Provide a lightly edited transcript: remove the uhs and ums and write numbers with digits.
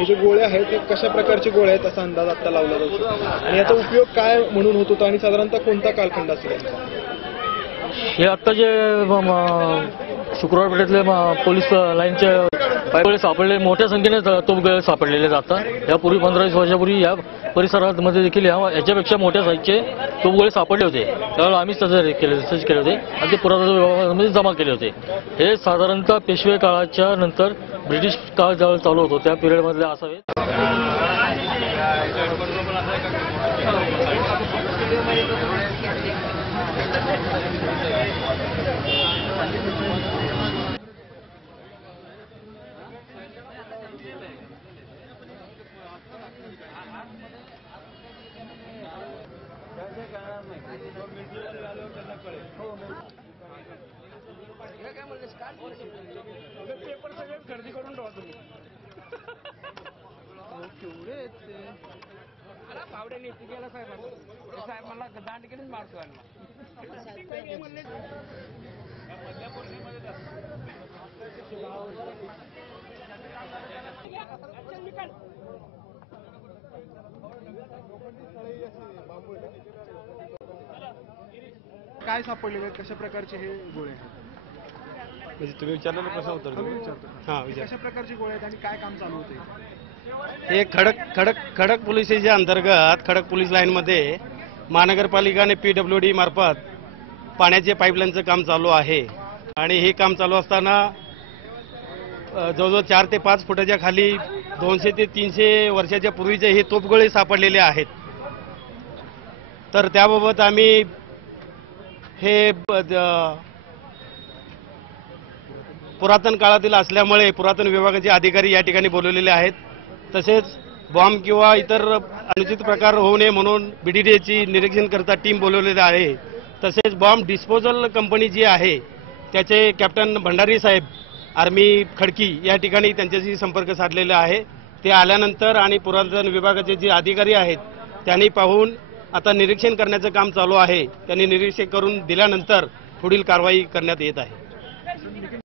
हे जे गोळे आहेत ते कशा प्रकारचे गोळे आहेत असा अंदाज आता लावला जाऊ शकतो आणि याचा उपयोग काय म्हणून होत होता आणि साधारणतः कोणता कालखंड असेल यांचा? हे आत्ता जे शुक्रवार पेठेतले पोलीस लाईनचे गोळे सापडले, मोठ्या संख्येने तोफगोळे सापडलेले जातात। यापूर्वी 15-20 वर्षापूर्वी या परिसरामध्ये देखील याच्यापेक्षा मोठ्या साईजचे तोफगोळे सापडले होते। त्यावेळेला आम्ही सर्च केले होते आणि ते पुरातत्व विभागामध्ये जमा केले होते। हे साधारणतः पेशवे काळाच्या नंतर ब्रिटिश काळ ज्यावेळेला चालू होतो त्या पिरियडमधले असावे। पेपर सगळे खरेदी करून ठेवा तुम्ही। केवढे पावडे नेते गेला साहेब मला दांड केलीच मारतो काय सापडलेले आहेत, कशा प्रकारचे हे गोळे आहेत? म्हणजे तुम्ही विचारलेलं प्रश्न उत्तर देऊ? हां, विचार। कशा प्रकारचे गोळे आहेत आणि काय काम चालू होते? हे खडक पोलीस स्टेशनच्या अंतर्गत खडक पोलीस लाईनमध्ये महानगरपालिका आणि PWD मार्फत पाण्याचे पाईपलाईनचं काम चालू आहे आणि हे काम चालू असताना जवळजवळ 4 ते 5 फुटाच्या खाली 200 ते 300 वर्षाच्या पूर्वीचे हे तोफगोळे सापडलेले आहेत। तर त्याबाबत आम्ही हे पुरातन काळातील असल्यामुळे पुरातन विभागाचे अधिकारी या ठिकाणी बोलवलेले आहेत। तसेच बॉम्ब किंवा इतर अनुचित प्रकार होऊ नये म्हणून BDDAची निरीक्षण करता टीम बोलवलेली आहे। तसेच बॉम्ब डिस्पोजल कंपनी जी आहे त्याचे कॅप्टन भंडारी साहेब आर्मी खडकी या ठिकाणी त्यांच्याशी संपर्क साधलेला आहे। ते आल्यानंतर आणि पुरातन विभागाचे जे अधिकारी आहेत त्यांनी पाहून आता निरीक्षण करण्याचं काम चालू आहे। त्यांनी निरीक्षण करून दिल्यानंतर पुढील कारवाई करण्यात येत आहे।